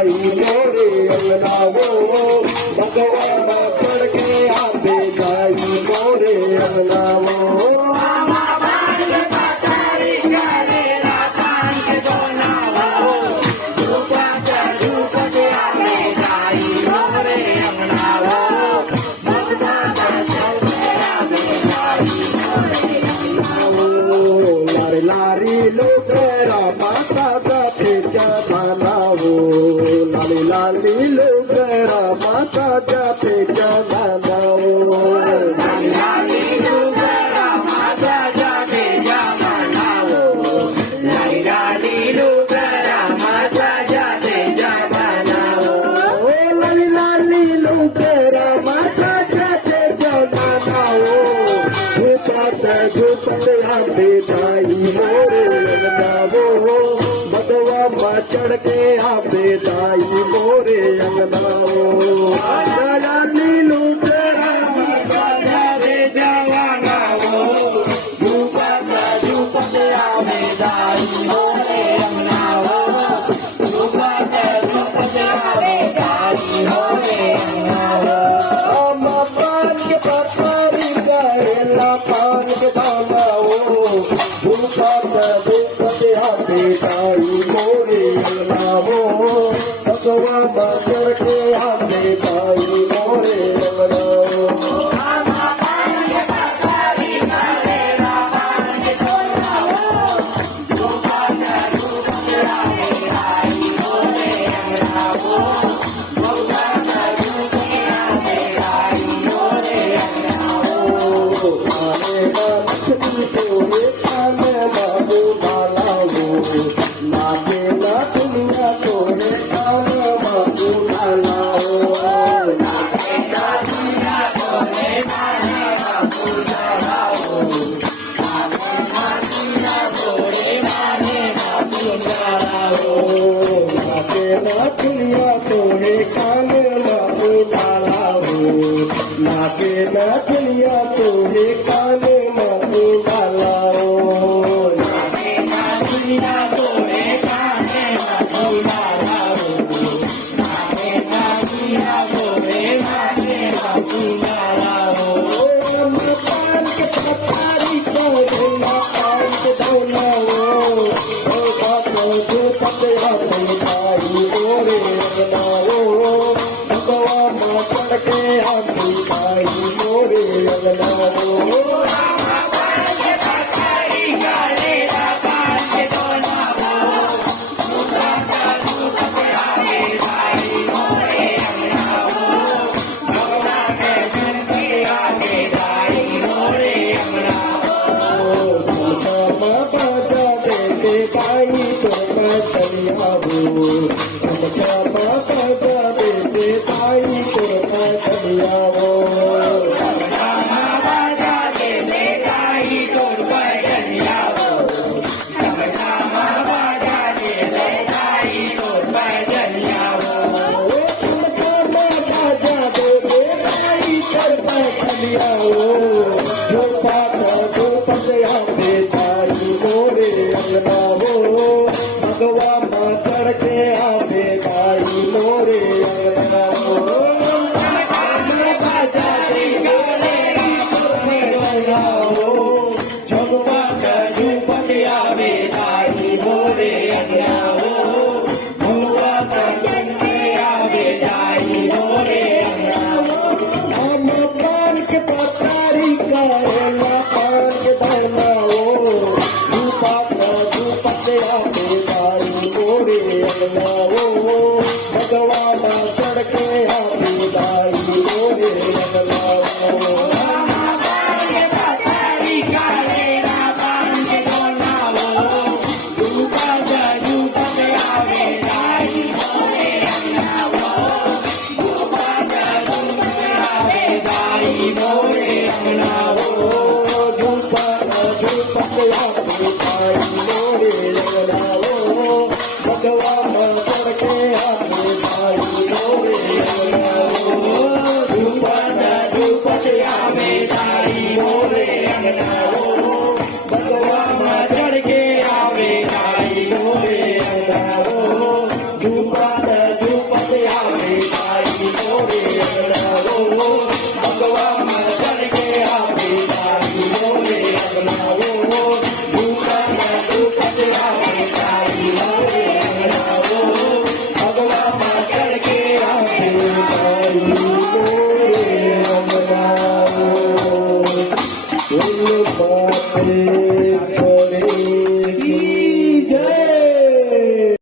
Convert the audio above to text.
ताई मोरे अंगना वो भगवा में चढ़ के आते ताई मोरे अंगना वो लारी लोकरा माता जाते जमाना वो लाली लाली लोकरा माता जाते जमाना वो लाली लाली लोकरा माता जाते जमाना वो लाली लाली लोकरा माता जाते जमाना वो लाली लाली लोकरा माता जाते जमाना वो झूठते आते ताई मोरे अंगना वो भगवा में चढ़ के आते ताई मोरे अंगना वो लाली लूटेरा जाते जवाना वो झूठते आते ताई मोरे अंगना वो झूठते आते ताई मोरे अंगना वो हम पान के पथरी करेला पान के दाना वो झूठा झूठते आते ताई मोरे अंगना वो भगवा में चढ़ के आते ताई मोरे अंगना वो दुनिया तोरे कान माऊ डाला हो नाके ना दुनिया तोरे कान माऊ डाला हो नाके ना दुनिया तोरे कान माऊ डाला हो नाके ना दुनिया तोरे कान माऊ डाला हो मकान के पतारी तोरे मकान के धोना हो बात जो पते आते ताई मोरे अंगना वो भगवा में चढ़ के आते ताई मोरे अंगना वो ताई तो मैं चलिया वो